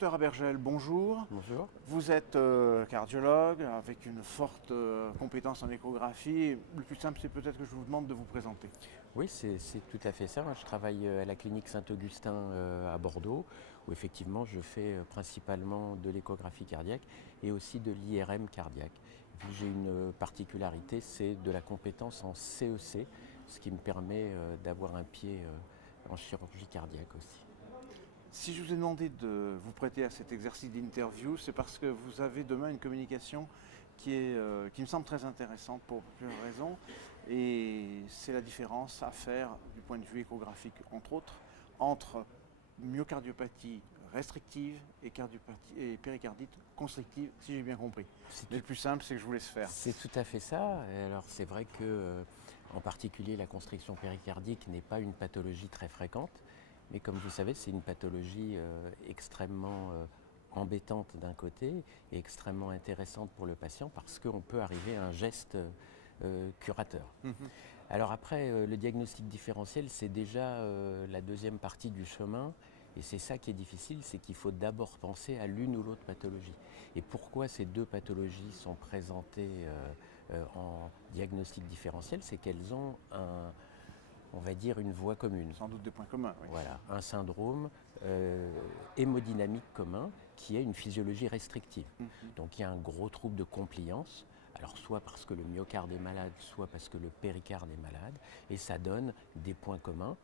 Docteur Abergel, bonjour. Bonjour. Vous êtes cardiologue avec une forte compétence en échographie. Le plus simple, c'est peut-être que je vous demande de vous présenter. Oui, c'est tout à fait ça. Je travaille à la clinique Saint-Augustin à Bordeaux, où effectivement je fais principalement de l'échographie cardiaque et aussi de l'IRM cardiaque. Puis j'ai une particularité, c'est de la compétence en CEC, ce qui me permet d'avoir un pied en chirurgie cardiaque aussi. Si je vous ai demandé de vous prêter à cet exercice d'interview, c'est parce que vous avez demain une communication qui me semble très intéressante pour plusieurs raisons. Et c'est la différence à faire du point de vue échographique, entre autres, entre myocardiopathie restrictive et péricardite constrictive, si j'ai bien compris. Mais le plus simple, c'est que je vous laisse faire. C'est tout à fait ça. Et alors c'est vrai que, en particulier, la constriction péricardique n'est pas une pathologie très fréquente, mais comme vous savez, c'est une pathologie extrêmement embêtante d'un côté et extrêmement intéressante pour le patient parce qu'on peut arriver à un geste curateur. Alors après, le diagnostic différentiel, c'est déjà la deuxième partie du chemin. Et c'est ça qui est difficile, c'est qu'il faut d'abord penser à l'une ou l'autre pathologie. Et pourquoi ces deux pathologies sont présentées en diagnostic différentiel, c'est qu'elles ont on va dire une voie commune. Sans doute des points communs. Oui. Voilà, un syndrome hémodynamique commun qui est une physiologie restrictive. Donc il y a un gros trouble de compliance. Alors soit parce que le myocarde est malade, soit parce que le péricarde est malade, et ça donne des points communs.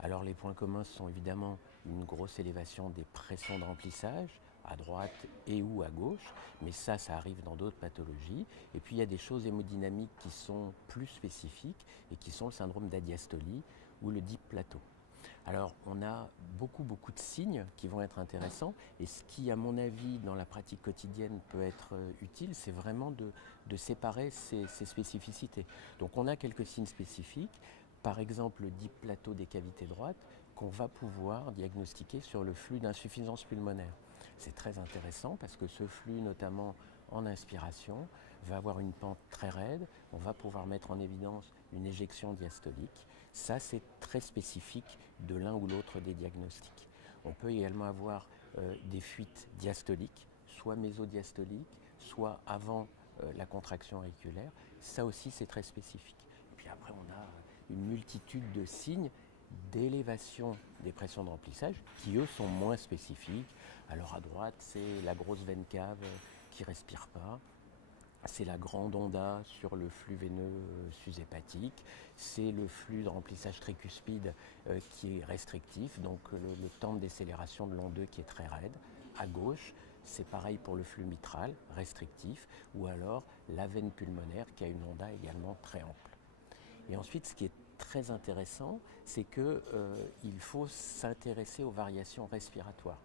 Alors les points communs sont évidemment une grosse élévation des pressions de remplissage, à droite et ou à gauche, mais ça arrive dans d'autres pathologies. Et puis il y a des choses hémodynamiques qui sont plus spécifiques et qui sont le syndrome d'adiastolie ou le deep plateau. Alors on a beaucoup de signes qui vont être intéressants et ce qui à mon avis dans la pratique quotidienne peut être utile, c'est vraiment de séparer ces spécificités. Donc on a quelques signes spécifiques, par exemple le deep plateau des cavités droites qu'on va pouvoir diagnostiquer sur le flux d'insuffisance pulmonaire. C'est très intéressant parce que ce flux, notamment en inspiration, va avoir une pente très raide. On va pouvoir mettre en évidence une éjection diastolique. Ça, c'est très spécifique de l'un ou l'autre des diagnostics. On peut également avoir des fuites diastoliques, soit mésodiastoliques, soit avant la contraction auriculaire. Ça aussi, c'est très spécifique. Et puis après, on a une multitude de signes d'élévation des pressions de remplissage qui eux sont moins spécifiques. Alors à droite c'est la grosse veine cave qui ne respire pas, c'est la grande onda sur le flux veineux sus-hépatique, c'est le flux de remplissage tricuspide qui est restrictif, donc le temps de décélération de l'onde qui est très raide. À gauche, c'est pareil pour le flux mitral, restrictif, ou alors la veine pulmonaire qui a une onda également très ample. Et ensuite, ce qui est très intéressant, c'est qu'il faut s'intéresser aux variations respiratoires.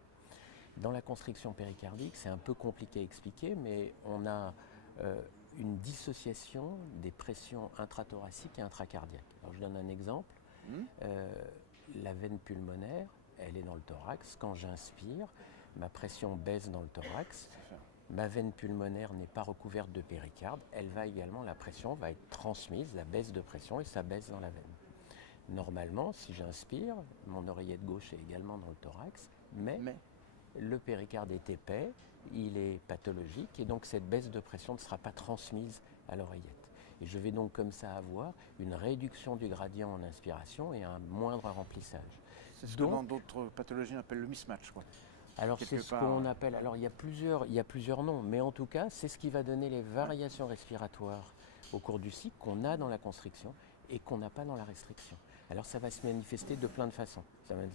Dans la constriction péricardique, c'est un peu compliqué à expliquer, mais on a une dissociation des pressions intrathoraciques et intracardiaques. Alors, je donne un exemple. La veine pulmonaire, elle est dans le thorax. Quand j'inspire, ma pression baisse dans le thorax. Ma veine pulmonaire n'est pas recouverte de péricarde, la pression va être transmise, la baisse de pression, et ça baisse dans la veine. Normalement, si j'inspire, mon oreillette gauche est également dans le thorax, mais le péricarde est épais, il est pathologique, et donc cette baisse de pression ne sera pas transmise à l'oreillette. Et je vais donc comme ça avoir une réduction du gradient en inspiration et un moindre remplissage. C'est ce que dans d'autres pathologies on appelle le mismatch, quoi. Alors c'est ce qu'on appelle, alors il y a plusieurs noms, mais en tout cas c'est ce qui va donner les variations respiratoires au cours du cycle qu'on a dans la constriction et qu'on n'a pas dans la restriction. Alors ça va se manifester de plein de façons.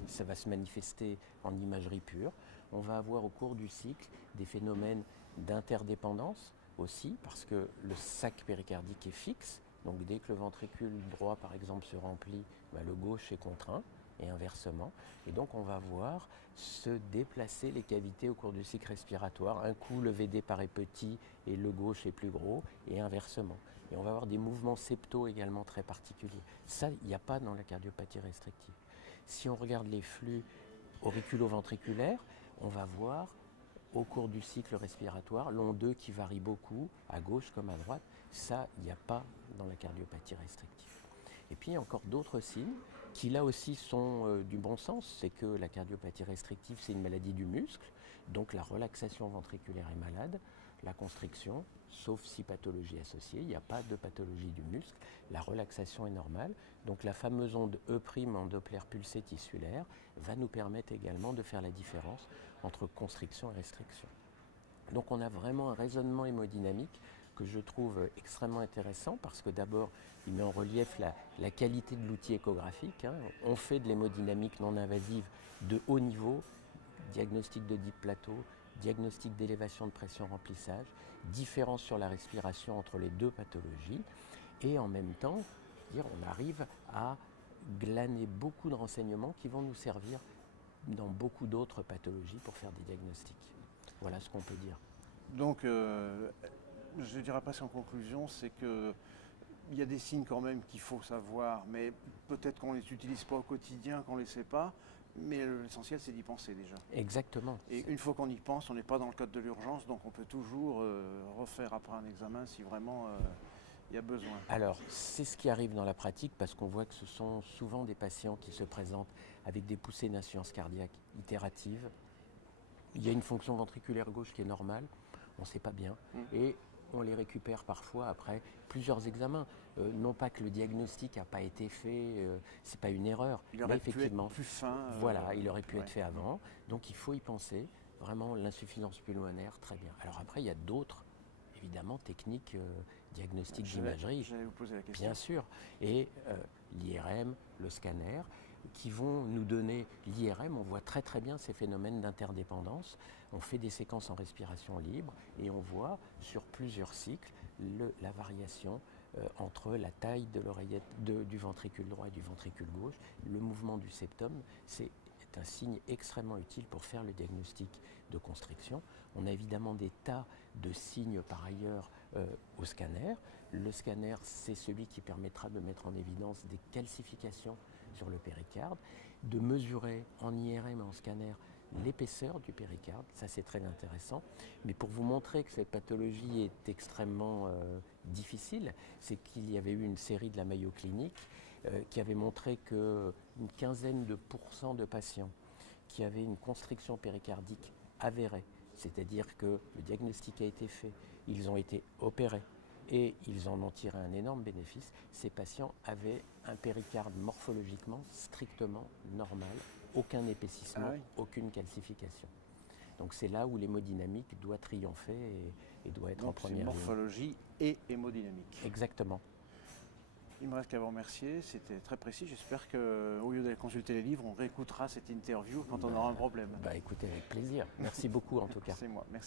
Ça va se manifester en imagerie pure. On va avoir au cours du cycle des phénomènes d'interdépendance aussi, parce que le sac péricardique est fixe. Donc dès que le ventricule droit par exemple se remplit, le gauche est contraint. Et inversement. Et donc on va voir se déplacer les cavités au cours du cycle respiratoire. Un coup le VD paraît petit et le gauche est plus gros, et inversement. Et on va avoir des mouvements septaux également très particuliers. Ça, il n'y a pas dans la cardiopathie restrictive. Si on regarde les flux auriculo-ventriculaires, on va voir au cours du cycle respiratoire l'onde qui varie beaucoup, à gauche comme à droite. Ça, il n'y a pas dans la cardiopathie restrictive. Et puis il y a encore d'autres signes qui là aussi sont du bon sens, c'est que la cardiopathie restrictive c'est une maladie du muscle, Donc la relaxation ventriculaire est malade, la constriction, sauf si pathologie associée, il n'y a pas de pathologie du muscle, la relaxation est normale. Donc la fameuse onde E' en Doppler pulsé tissulaire va nous permettre également de faire la différence entre constriction et restriction. Donc on a vraiment un raisonnement hémodynamique que je trouve extrêmement intéressant parce que d'abord il met en relief la qualité de l'outil échographique. On fait de l'hémodynamique non invasive de haut niveau, diagnostic de deep plateau, diagnostic d'élévation de pression remplissage, différence sur la respiration entre les deux pathologies et en même temps on arrive à glaner beaucoup de renseignements qui vont nous servir dans beaucoup d'autres pathologies pour faire des diagnostics. Voilà ce qu'on peut dire. Donc, je dirais presque en conclusion, c'est que il y a des signes quand même qu'il faut savoir, mais peut-être qu'on ne les utilise pas au quotidien, qu'on ne les sait pas, mais l'essentiel c'est d'y penser déjà. Exactement. Et une fois qu'on y pense, on n'est pas dans le cadre de l'urgence, donc on peut toujours refaire après un examen si vraiment il y a besoin. Alors, c'est ce qui arrive dans la pratique parce qu'on voit que ce sont souvent des patients qui se présentent avec des poussées d'insuffisance cardiaque itérative. Il y a une fonction ventriculaire gauche qui est normale, on ne sait pas bien, et on les récupère parfois après plusieurs examens. Non pas que le diagnostic n'a pas été fait, c'est pas une erreur, Il aurait mais effectivement, pu être plus fin. voilà, il aurait pu être fait avant, donc il faut y penser. Vraiment, l'insuffisance pulmonaire, très bien. Alors après, il y a d'autres, évidemment, techniques diagnostiques d'imagerie. J'allais vous poser la question. Bien sûr, et l'IRM, le scanner, qui vont nous donner l'IRM, on voit très très bien ces phénomènes d'interdépendance. On fait des séquences en respiration libre et on voit sur plusieurs cycles la variation entre la taille de l'oreillette du ventricule droit et du ventricule gauche. Le mouvement du septum, c'est un signe extrêmement utile pour faire le diagnostic de constriction. On a évidemment des tas de signes par ailleurs au scanner. Le scanner, c'est celui qui permettra de mettre en évidence des calcifications sur le péricarde, de mesurer en IRM et en scanner l'épaisseur du péricarde, ça c'est très intéressant. Mais pour vous montrer que cette pathologie est extrêmement difficile, c'est qu'il y avait eu une série de la Mayo Clinic qui avait montré qu'une quinzaine de pourcents de patients qui avaient une constriction péricardique avérée, c'est-à-dire que le diagnostic a été fait, ils ont été opérés et ils en ont tiré un énorme bénéfice, ces patients avaient un péricarde morphologiquement strictement normal, aucun épaississement, aucune calcification. Donc c'est là où l'hémodynamique doit triompher et doit être en première ligne. Morphologie et hémodynamique. Exactement. Il me reste qu'à vous remercier, c'était très précis. J'espère qu'au lieu d'aller consulter les livres, on réécoutera cette interview quand on aura un problème. Écoutez, avec plaisir. Merci beaucoup en tout cas. C'est moi, merci.